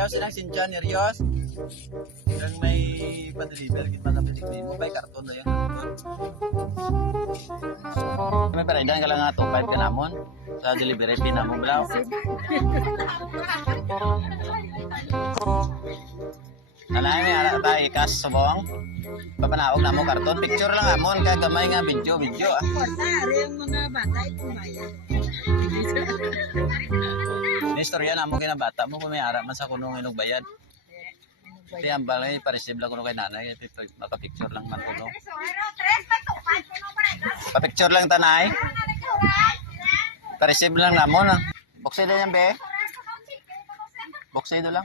Ikaw silang sincha nervyos. Yang may pa-deliver kita kapit mo bay karton na yan. May paraidan ka lang nga 2.5 ka namon sa delivery fee na mo blaw. Nanay may ara ta ikas subong. Papanawag na mo karton, picture lang amon kay gamay nga video. Porta yung mga bata itong bayan. Ni istorya na mo kinabata mo kung may ara man sa kunong inog bayad. Kaya ang balay pareceive lang kuno kay nanay maka-picture lang man kuno. Pa-picture lang tanay. Pa-receive lang namon. Boxedo yan be. Boxedo lang.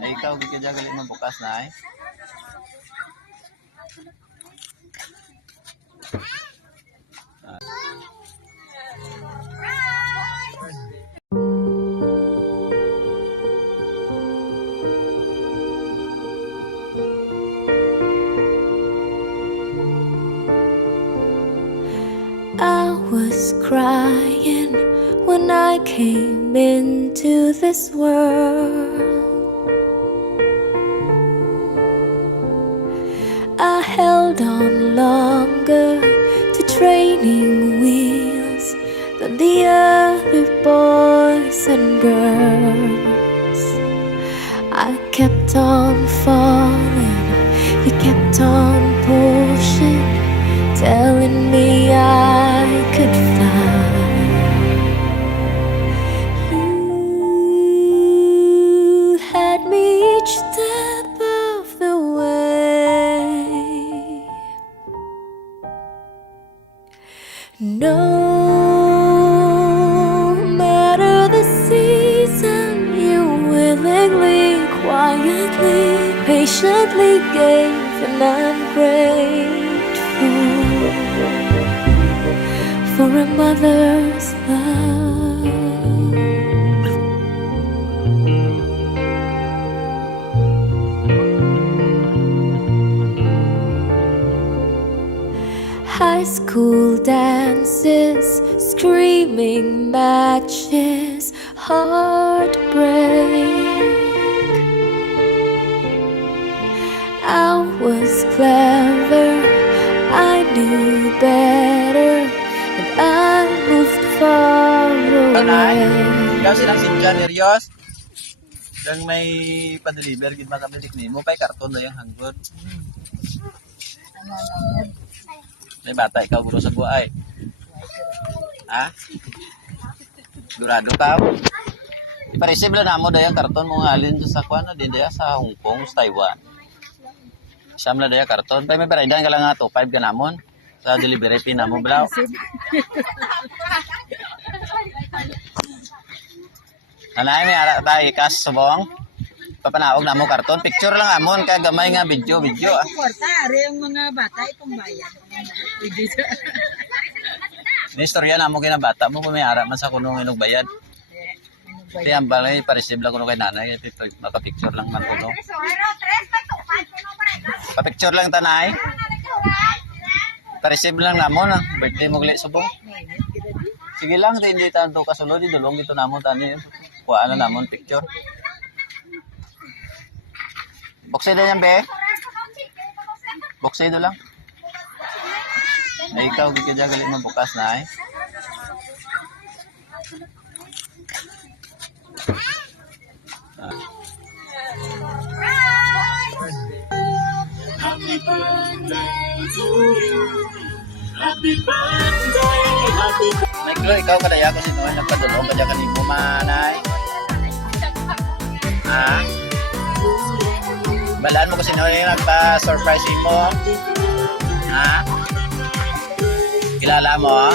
Ay ikaw gigya galit mo bukas na ay. I was crying when I came into this world. I held on longer to training wheels than the other boys and girls. I kept on falling, you kept on pushing, telling me I could fly. You had me each step of the way. No matter the season, you willingly, quietly, patiently gave, and I'm grateful for a mother's love. High school dances, screaming matches, heartbreak. I was clever, I knew better, and I moved far Tanay, away. ikaw silang sincha nervyos. Yang may pa-deliver kita kapit mo bay karton na yung hanggod. May bata ikaw gusto sa buhay. Ha? Durado ka? Ipareceive lang namo dayang karton mo ngalin sa kuan din daya sa Hong Kong, sa Taiwan. Siyam na daya karton. May paraidan ka lang nga 2.5 ka namon sa delivery fee namo blaw. Nanay may ara ta ikas subong. Papanawag na mo karton, picture lang amon kay gamay nga video. Porta yung mga bata itong bayan. Ni istorya na mo kinabata mo kung may ara man sa kunong inog bayad. Kaya ang balay pareceive lang kuno kay nanay maka-picture lang man kuno. Pa-picture lang tanay. Pa-receive lang namon birthday mo gali subong. Sige lang hindi tanto kasunod di dulong dito namon tani. Kuha na namon picture. Boxedo yan be. Boxedo lang. Ay ikaw gigya galit mo bukas na ay. Happy birthday to you. Happy birthday, happy Miklo, ikaw kadaya ko sino ang nagpadulong kadya kanimo manay. Ha? Balaan mo ko sino yung nagpa-surprise mo. Ha? Kilala mo?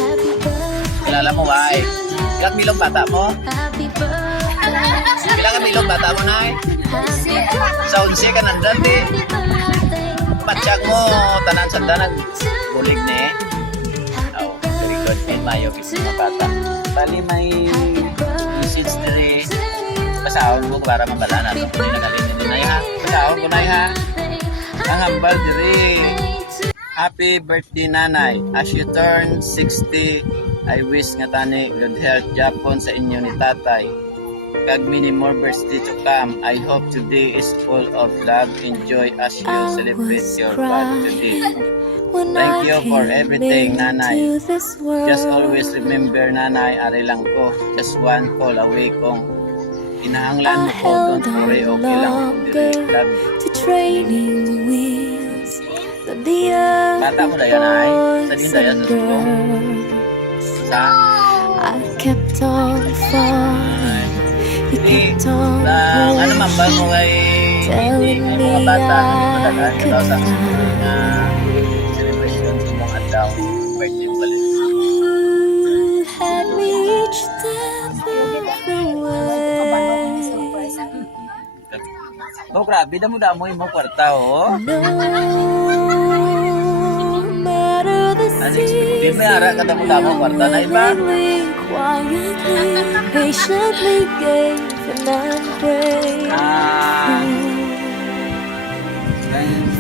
Kilala mo ba? Ilang milong bata mo? Ilang milong bata mo na? Sa 11 ka nandan eh. Patsyag mo, tanan sanda nagbulig na eh. Oh, very good. May mayo mga bata. Bali may message na eh. Pasahon mo para mabalana. Hindi na galing din na ha. Pasahon ko na ha. Ang hambal diri. Happy birthday nanay. As you turn 60, I wish nga tani good health Japon sa inyo ni tatay. kag many more birthday to come. I hope today is full of love and joy as you I celebrate was your birthday. when Thank I you for came everything, Nanay. into this world. Just always remember, Nanay, ari lang ko. Just one call away kung kinahanglan mo I ko. Don't held worry, on okay lang. longer Love you. to training wheels than the earth Bata mo na yan, ay? Sa boys Dindaya, and sa Subo? girls. Sa? I kept on falling, you kept on Ano man ba mo kay telling may me mga bata I madagaan ka could daw sa fly. celebration sa mga adlaw birthday mo balik. You had me each step of the way. Oh, grabe, damo-damo yung mga kwarta, oh. No matter the Di may ara ka damo-damo ang kwarta na iba. we quietly, patiently gave and prayed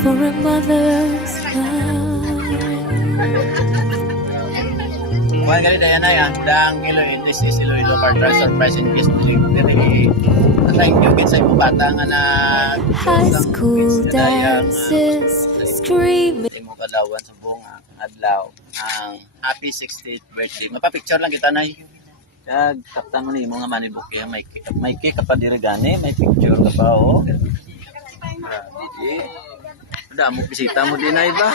for a mother's love. Kuha gali dayan ay dang Iloilo is Iloilo Partner Surprise and Peace Delivery. Thank you kids sa mga bata nga na High school dances, screaming. Imo kalawan sa buong adlaw ang happy 68th birthday. Mapapicture lang kita na kag kaptan mo ni mo nga manibuke may cake ka pa diri gani, may picture ka pa oh. Grabe di. Ada mo bisita mo din ay ba?